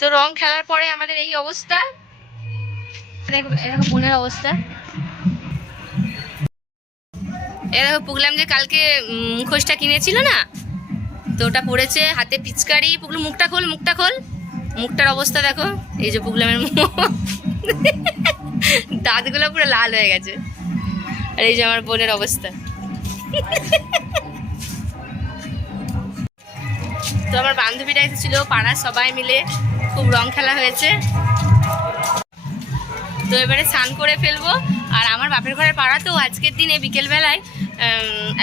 তো রং খেলার পরে আমাদের এই অবস্থা, এরকম বোনের অবস্থা। এরকম পুগলাম যে কালকে মুখোশটা কিনেছিল না, তো ওটা পড়েছে, হাতে পিচকারি। পুগলু মুখটা খোল, মুখটা খোল, মুখটার অবস্থা দেখো। এই যে পুগলামের মুখ, দাঁতগুলো পুরো লাল হয়ে গেছে। আর এই যে আমার বোনের অবস্থা। তো আমার বান্ধবীরা এসেছিল, পাড়ার সবাই মিলে খুব রং খেলা হয়েছে। তো এবারে স্নান করে ফেলবো। আর আমার বাপের ঘরের পাড়া তো আজকের দিনে বিকেলবেলায়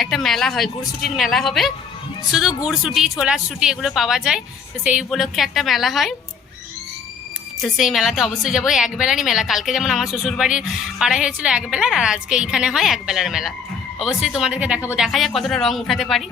একটা মেলা হয়, গুড়সুটির মেলা হবে। শুধু গুড়সুটি, ছোলার সুটি এগুলো পাওয়া যায়, তো সেই উপলক্ষে একটা মেলা হয়। তো সেই মেলাতে অবশ্যই যাবো। একবেলারই মেলা, কালকে যেমন আমার শ্বশুরবাড়ির পাড়ায় হয়েছিল একবেলার, আর আজকে এইখানে হয় একবেলার মেলা। অবশ্যই তোমাদেরকে দেখাবো, দেখা যাক কতটা রং উঠাতে পারি।